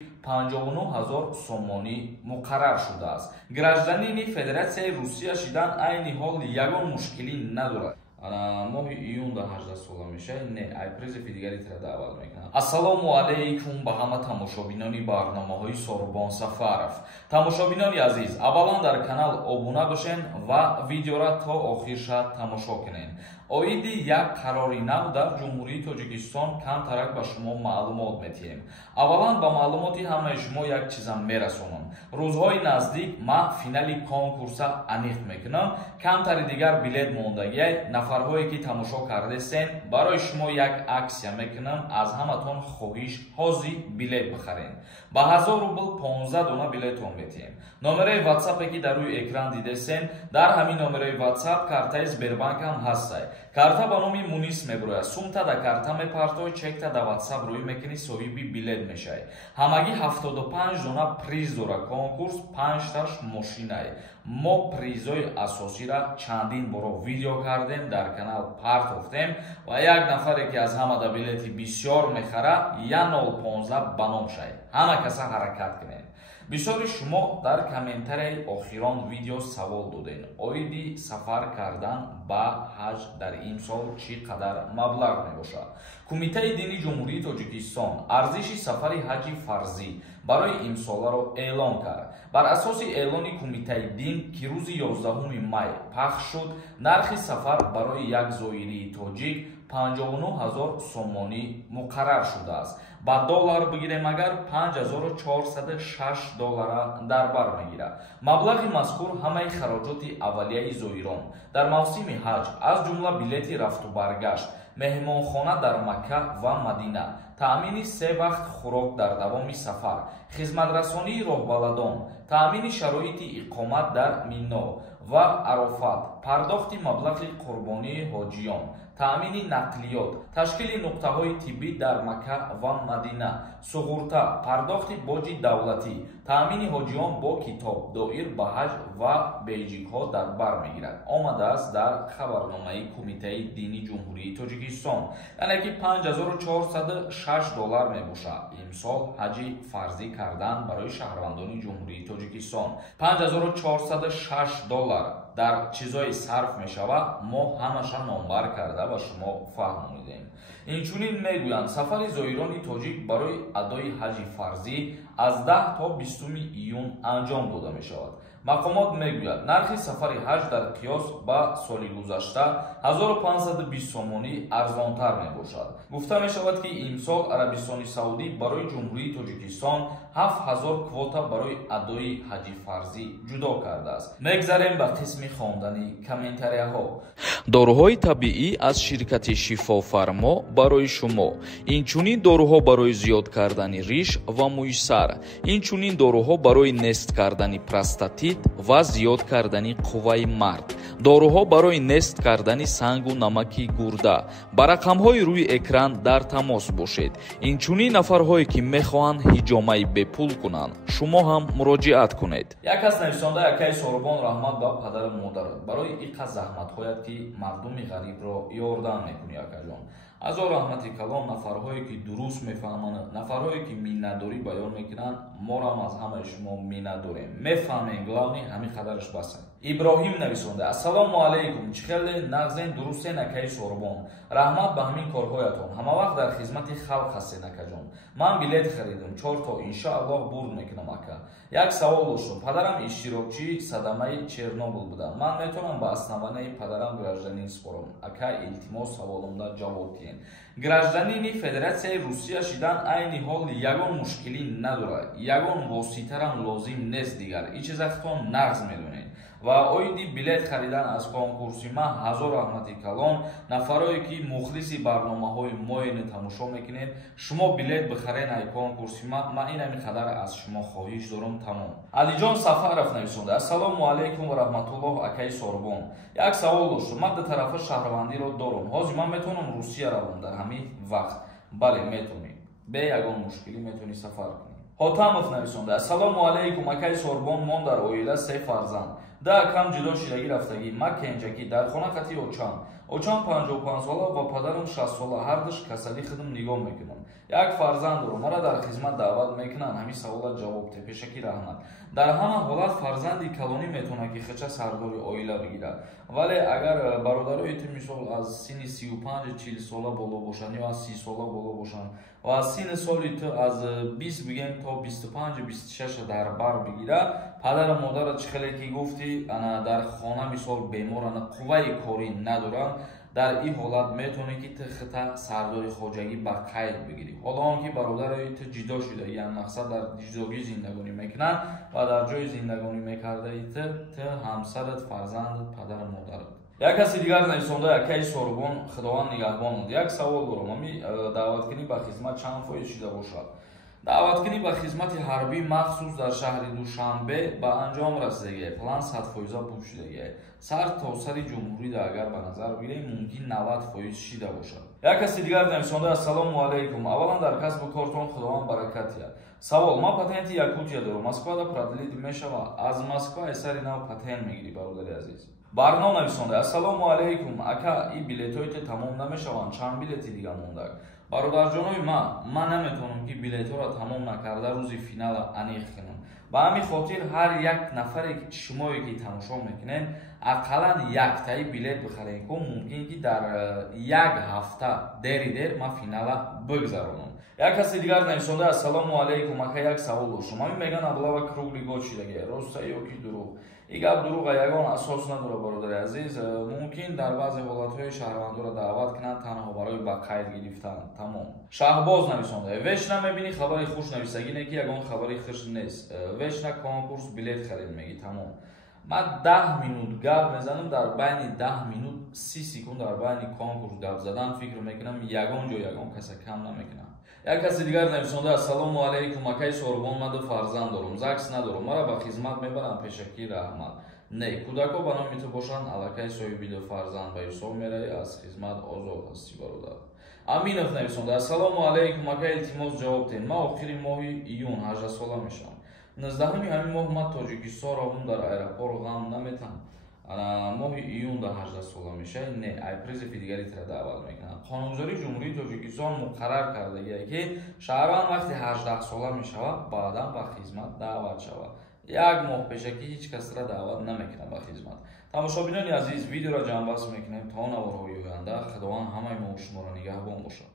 59,000 сомонӣ муқаррар шудааст. гражданини Федератсияи Русия шидан айни ҳол ягон мушкилӣ надорад. моҳи июн да 18 сола мешавад. Не айпризифи дигари тара даъват мекунам. ассалому алайкум ба ҳама тамошобинони барномаҳои Сорбон Сафаров. тамошобинони азиз, аввалан дар канал обуна бошен ва видеора то охирша тамошо кунен. оиди як қарори нав дар ҷумҳурии Тоҷикистон камтарак ба шумо маълумот медиҳем. аввалан ба маълумоти ҳамаи шумо як чиза мерасонам. рӯзҳои наздик ман финали конкурса аниқ мекунам. камтари дигар билет мондагиай. нафарҳое ки тамошо кардестен, барои шумо як аксия мекунам. аз ҳаматон хоҳиш ҳозир билет бихарен. ба 1000 рубл 15 дона билетон медиҳем. номераи ватсапе ки дар рӯи экран дидестен, дар ҳамин номераи ватсап картаи Сбербанк ҳам ҳастай. карта ба номи Мунис меброяд. сумта да карта мепартои, чекта да ватсап рӯй мекунӣ, соҳиби билет мешавӣ. ҳамагӣ 75 дона приз дора конкурс, 5 таш мошинай. мо призои асосира чандин боро видео кардем, дар канал партофтем ва як нафаре ки аз ҳамада билети бисёр мехара, 1015 ба ном шавед. ҳама каса ҳаракат кунед. бисёри шумо дар комментарияи охирон видео савол додем. оиди сафар кардан ба ҳаҷ дар имсол чӣ қадар маблағ мебошад? кумитаи дини ҷумҳурии Тоҷикистон арзиши сафари ҳаҷи фарзӣ барои имсоларо эълон кард. бар асоси эълони кумитаи дин ки рӯзи 11 май пахш шуд, нархи сафар барои як зоирии тоҷик 59,000 сомонӣ муқаррар шудааст. ба доллар бигирем агар 5406 доллара дар бар мегирад. маблағи мазкур ҳамаи хароҷоти аввалияи зоирон дар мавсими ҳаҷ, аз ҷумла билети рафту баргашт, меҳмонхона дар Макка ва Мадина, таъмини 3 вақт хӯрок дар давоми сафар, хизматрасонии роҳбаладон, таъмини шароити иқомат дар Минно ва Арофат, пардохти маблағи қурбонии ҳоҷиён, таъмини нақлиёт, ташкили нуқтаҳои тиббӣ дар Макка ва Мадина, суғурта, пардохти боҷи давлатӣ, таъмини ҳоҷиён бо китоб, доир ба ҳаҷ ва бейҷикҳо дар бар мегирад. омадааст дар хабарномаи кумитаи дини ҷумҳурии Тоҷикистон. яъне ки 5406 доллар мебошад имсол ҳаҷи фарзӣ кардан барои шаҳрвандони ҷумҳурии Тоҷикистон. 5406 доллар дар чизое сарф мешавад. мо ҳамаша номбар карда ба шумо фаҳмонидем. инчунин мегӯянд сафари зоирони тоҷик барои адои ҳаҷи фарзӣ аз 10 то 20 июн анҷом дода мешавад. мақомот мегӯяд нархи сафари ҳаҷ дар қиёс ба соли гузашта 1520 сомонӣ арзонтар мебошад. гуфта мешавад ки имсол Арабистони Саудӣ барои ҷумҳурии Тоҷикистон 7000 квота барои адои ҳаҷи фарзӣ ҷудо кардааст. мегзарем ба қисми хондани комментарияҳо. доруҳои табиӣ аз ширкати Шифофармо барои шумо. инчунин доруҳо барои зиёд кардани риш ва мӯйсар. инчунин доруҳо барои нест кардани простатит ва зиёд кардани қувваи мард. доруҳо барои нест кардани сангу намаки гурда. ба рақамҳои рӯи экран дар тамос бошед. инчунин нафарҳое ки мехоҳанд ҳиҷомаи бепул кунанд, шумо ҳам муроҷиат кунед. як кас нависонда якаи Сорбон раҳмат ба падару модарат барои иқа заҳматҳоят ки мардуми ғарибро ёрдан мекунӣ. акаҷон азо раҳмати калон нафарҳое ки дуруст мефаҳманд, нафарҳое ки миннатдорӣ баён мекунанд, морам аз ҳамаи шумо миннат дорем. мефаҳмем, главни ҳамин қадараш басад. иброҳим нависонда: ассалому алайкум, чӣ хеле нағзен дурустен акаи Сорбон. раҳмат ба ҳамин корҳоятон. ҳамавақт дар хизмати халқ ҳастед акаҷон. ман билет харидам 4 то иншааллоҳ бурд мекунам ака. як савол доштам. падарам иштирокчии садамаи Чернобыл буданд. ман метавонам ба аснаванаи падарам гражданин спорам. ака илтимос саволамда ҷавоб диҳед. гражданини Федератсияи Русия шидан айни ҳол ягон мушкилӣ надорад. ягон воситарам лозим нест дигар. ин чизахтон нағз медонед. ва оиди билет харидан аз конкурси ма ҳазор раҳмати калон. нафарое ки мухлиси барномаҳои моене тамошо мекунед, шумо билет бихарен ай конкурси ма ин ҳамин қадар аз шумо хоҳиш дорам. тамом. алиҷон Сафаров нависонда: ассалому алайкум ва раҳматуллоҳ акаи Сорбон. як савол доштам. ман ду тарафа шаҳрвандиро дорам. ҳозир ман метавонам Русия равам дар ҳамин вақт? бале метавонӣ. бе ягон мушкилӣ метавонӣ сафар кунӣ. ҳотамов нависонда: ассалому алайкум акаи Сорбон. мон дар оила 3 фарзанд. да акам ҷудо шидагӣ рафтагӣ. ма кенҷакӣ дар хона хати очам. Очам 55 сола ва падарам 60 сола ҳардаш касалӣ худам нигоҳ мекунам. Як фарзанд дорам, мара дар хизмат даъват мекунанд. Ҳамин саволат ҷавоб де. Пешакӣ раҳмат. Дар ҳама ҳолат фарзанди калонӣ метавонад ки хача сардори оила бигирад. Вале агар бародарои ту мисол аз синни 35-40 сола боло бошанд ё аз 30 сола боло бошанд ва аз синни соли ту аз 20 бигем то 25-26 дар бар бигирад, падару модарат чӣ хеле ки гуфти дар хона мисол беморана қувваи корӣ надоранд, дар ин ҳолат метавонӣ ки ту хита сардори хоҷагӣ ба қайд бигирӣ. Ҳоло он ки бародарои ту ҷудо шуда, яън мақсад дар ҷудогӣ зиндагонӣ мекунанд ва дар ҷои зиндагонӣ мекардаи ту ҳамсарат, фарзандат, падару модарат. Як каси дигар нависонда якаи сорбон худованд нигаҳбон буд. Як савол дорам. Ҳамин даъваткунӣ ба хизмат чанд фоиз шуда бошад? Даъваткунӣ ба хизмати ҳарбӣ махсус дар шаҳри Душанбе ба анҷом расидагиҳ. План 100% пур шудагиҳ. Сар то сари ҷумҳурия агар ба назар бигирем, мумкин 90% шида бошад. Як каси дигар нависонда: ассалому алайкум. Аввалан дар касбу кортон худованд баракат диҳад. Савол: ман патенти Якутия дорам. Москвада продлит мешавад? Аз Москва эсари нав патент мегирӣ, бародари азиз. Барно нависонда: ассалому алайкум. Ака, ин билетҳои тамом намешаванд? Чанд билети дига мондак? Бародарҷонои ман наметавонам ки билетҳоро тамом накарда рӯзи финала аниқ кунам. Ба ҳамин хотир ҳар як нафаре шумое ки тамошо мекунед, ақаллан яктаи билет бихаред, ки мумкин ки дар як ҳафта дер ман финала бигзаронам. Як каси дигар нависонда: ассалому алайкум. Ака, як савол дошам. Ҳамин меган аблава круглӣ год шидагиҳ. Роста ё ки дурӯғ? ин гап дурӯға ягон асос надорад, бародари азиз. Мумкин дар баъзе ҳолатҳои шаҳрвандоро даъват кунанд танҳо барои ба қайд гирифтан. Тамом. Шаҳбоз нависонда: вешна мебинӣ хабари хуш нависагине ки ягон хабари хуш нест. Вешна конкурс билет харид меги. Тамом. ман 10 минут гап мезанам, дар байни 10 минут 30 секунд дар байни конкурс гап задан фикр мекунам, ягон ҷо ягон каса кам намекунам. Як каси дигар нависонда: ассалому алайкум. Акаи сорбон, ман ду фарзанд дорам. ЗАГС надорам. Мара ба хизмат мебаранд. Пешакӣ раҳмат. Не, кӯдако ба номи ту бошанд, аллакай соҳиби ду фарзанд ба ҳисоб меравӣ, аз хизмат озод ҳастӣ, бародар. Аминов нависонда: ассалому алайкум. Ака, илтимос ҷавоб ден. Ман охири моҳи июн 18 сола мешавам. 19-ҳами ҳамин моҳ ман Тоҷикистон равам, дар аэропорт ғам наметам. моҳи июн дар 18 сола мешавад. Не, айпризефи дигари тира даъват мекунад. қонунгузории ҷумҳурии Тоҷикистон муқаррар кардагиҳ ки шаҳрванд вақти 18 сола мешавад, баъдан ба хизмат даъват шавад. Як моҳ пешакӣ ҳеҷ касра даъват намекунад ба хизмат. Тамошобинони азиз, видеоро ҷамъбаст мекунем то наворҳои оянда. Худованд ҳамаи мо шуморо нигаҳбон бошад.